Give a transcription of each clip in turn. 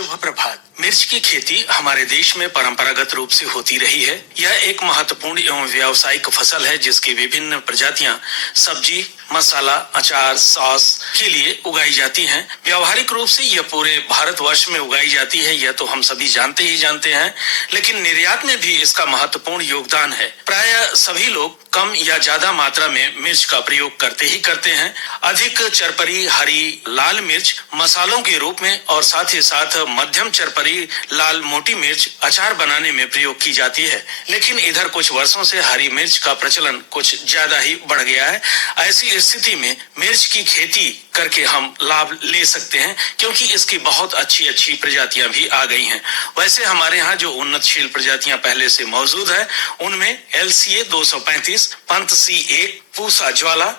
शुभ प्रभात। मिर्च की खेती हमारे देश में परंपरागत रूप से होती रही है। यह एक महत्वपूर्ण एवं व्यावसायिक फसल है जिसकी विभिन्न प्रजातियां सब्जी, मसाला, अचार, सॉस के लिए उगाई जाती हैं। व्यावहारिक रूप से यह पूरे भारतवर्ष में उगाई जाती है, यह तो हम सभी जानते हैं, लेकिन निर्यात में भी इसका महत्वपूर्ण योगदान है। प्राय सभी लोग कम या ज्यादा मात्रा में मिर्च का प्रयोग करते हैं। अधिक चरपरी हरी लाल मिर्च मसालों के रूप में और साथ ही साथ मध्यम चरपरी लाल मोटी मिर्च अचार बनाने में प्रयोग की जाती है। लेकिन इधर कुछ वर्षों से हरी मिर्च का प्रचलन कुछ ज्यादा ही बढ़ गया है। ऐसी स्थिति में मिर्च की खेती करके हम लाभ ले सकते हैं, क्योंकि इसकी बहुत अच्छी प्रजातियां भी आ गई हैं। वैसे हमारे यहाँ जो उन्नतशील प्रजातियां पहले से मौजूद है, उनमें LCA 235, पंत C1, पूसा ज्वाला,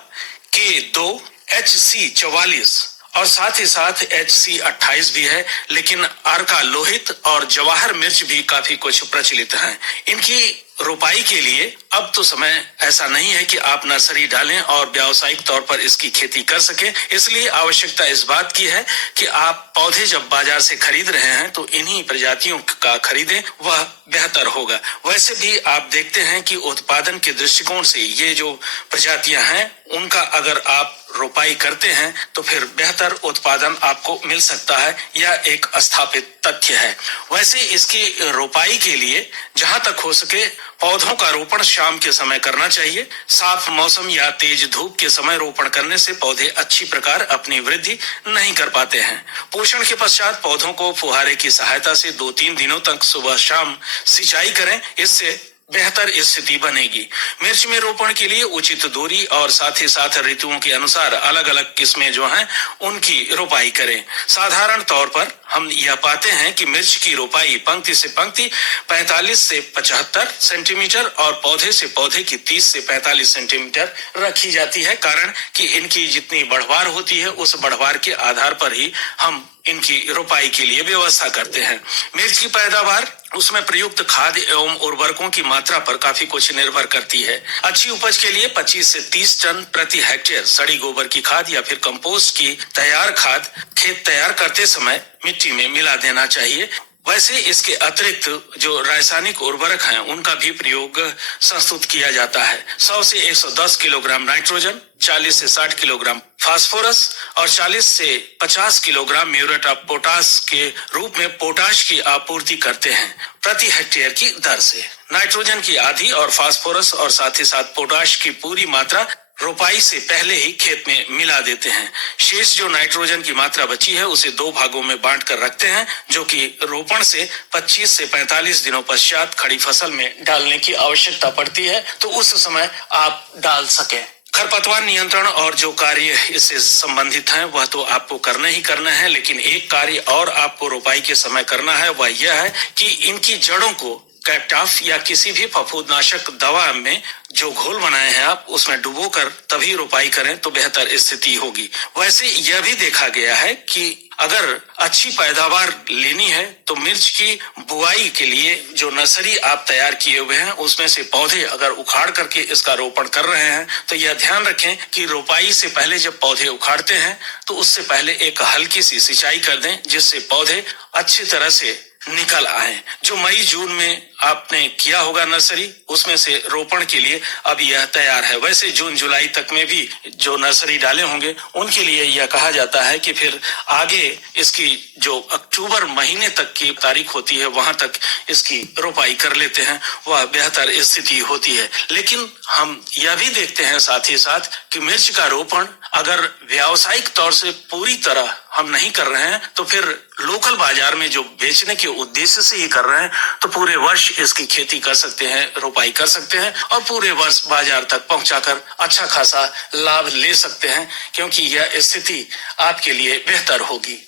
K2, HC 44 और साथ ही साथ HC 28 भी है। लेकिन अर्का लोहित और जवाहर मिर्च भी काफी कुछ प्रचलित हैं। इनकी रोपाई के लिए अब तो समय ऐसा नहीं है कि आप नर्सरी डालें और व्यावसायिक तौर पर इसकी खेती कर सकें। इसलिए आवश्यकता इस बात की है कि आप पौधे जब बाजार से खरीद रहे हैं तो इन्हीं प्रजातियों का खरीदें, वह बेहतर होगा। वैसे भी आप देखते हैं कि उत्पादन के दृष्टिकोण से ये जो प्रजातियां हैं, उनका अगर आप रोपाई करते हैं तो फिर बेहतर उत्पादन आपको मिल सकता है। यह एक स्थापित तथ्य है। वैसे इसकी रोपाई के लिए जहां तक हो सके पौधों का रोपण शाम के समय करना चाहिए। साफ मौसम या तेज धूप के समय रोपण करने से पौधे अच्छी प्रकार अपनी वृद्धि नहीं कर पाते हैं। पोषण के पश्चात पौधों को फुहारे की सहायता से 2-3 दिनों तक सुबह शाम सिंचाई करें, इससे बेहतर स्थिति बनेगी। मिर्च में रोपण के लिए उचित दूरी और साथ ही साथ ऋतुओं के अनुसार अलग अलग किस्में जो हैं उनकी रोपाई करें। साधारण तौर पर हम यह पाते हैं कि मिर्च की रोपाई पंक्ति से पंक्ति 45 से 75 सेंटीमीटर और पौधे से पौधे की 30 से 45 सेंटीमीटर रखी जाती है। कारण कि इनकी जितनी बढ़वार होती है उस बढ़वार के आधार पर ही हम इनकी रोपाई के लिए व्यवस्था करते हैं। मिर्च की पैदावार उसमें प्रयुक्त खाद एवं उर्वरकों की मात्रा पर काफी कुछ निर्भर करती है। अच्छी उपज के लिए 25 से 30 टन प्रति हेक्टेयर सड़ी गोबर की खाद या फिर कंपोस्ट की तैयार खाद खेत तैयार करते समय मिट्टी में मिला देना चाहिए। वैसे इसके अतिरिक्त जो रासायनिक उर्वरक हैं उनका भी प्रयोग संस्तुत किया जाता है। 100 से 110 किलोग्राम नाइट्रोजन, 40 से 60 किलोग्राम फास्फोरस और 40 से 50 किलोग्राम म्यूरेट ऑफ पोटाश के रूप में पोटाश की आपूर्ति करते हैं प्रति हेक्टेयर की दर से। नाइट्रोजन की आधी और फास्फोरस और साथ ही साथ पोटाश की पूरी मात्रा रोपाई से पहले ही खेत में मिला देते हैं। शेष जो नाइट्रोजन की मात्रा बची है उसे 2 भागों में बांट कर रखते हैं, जो कि रोपण से 25 से 45 दिनों पश्चात खड़ी फसल में डालने की आवश्यकता पड़ती है, तो उस समय आप डाल सकें। खरपतवार नियंत्रण और जो कार्य इससे संबंधित हैं वह तो आपको करना ही करना है, लेकिन एक कार्य और आपको रोपाई के समय करना है, वह यह है कि इनकी जड़ों को कैप्टाफ या किसी भी फफूंदनाशक दवा में जो घोल बनाए हैं आप उसमें डुबोकर तभी रोपाई करें तो बेहतर स्थिति होगी। वैसे यह भी देखा गया है कि अगर अच्छी पैदावार लेनी है तो मिर्च की बुआई के लिए जो नर्सरी आप तैयार किए हुए हैं उसमें से पौधे अगर उखाड़ करके इसका रोपण कर रहे हैं तो यह ध्यान रखें कि रोपाई से पहले जब पौधे उखाड़ते हैं तो उससे पहले एक हल्की सी सिंचाई कर दें, जिससे पौधे अच्छी तरह से निकल आए। जो मई जून में आपने किया होगा नर्सरी, उसमें से रोपण के लिए अब यह तैयार है। वैसे जून जुलाई तक में भी जो नर्सरी डाले होंगे उनके लिए यह कहा जाता है कि फिर आगे इसकी जो अक्टूबर महीने तक की तारीख होती है वहां तक इसकी रोपाई कर लेते हैं, वह बेहतर स्थिति होती है। लेकिन हम यह भी देखते हैं साथ ही साथ कि मिर्च का रोपण अगर व्यावसायिक तौर से पूरी तरह हम नहीं कर रहे हैं तो फिर लोकल बाजार में जो बेचने के उद्देश्य से ही कर रहे हैं तो पूरे वर्ष इसकी खेती कर सकते हैं, रोपाई कर सकते हैं और पूरे वर्ष बाजार तक पहुंचाकर अच्छा खासा लाभ ले सकते हैं, क्योंकि यह स्थिति आपके लिए बेहतर होगी।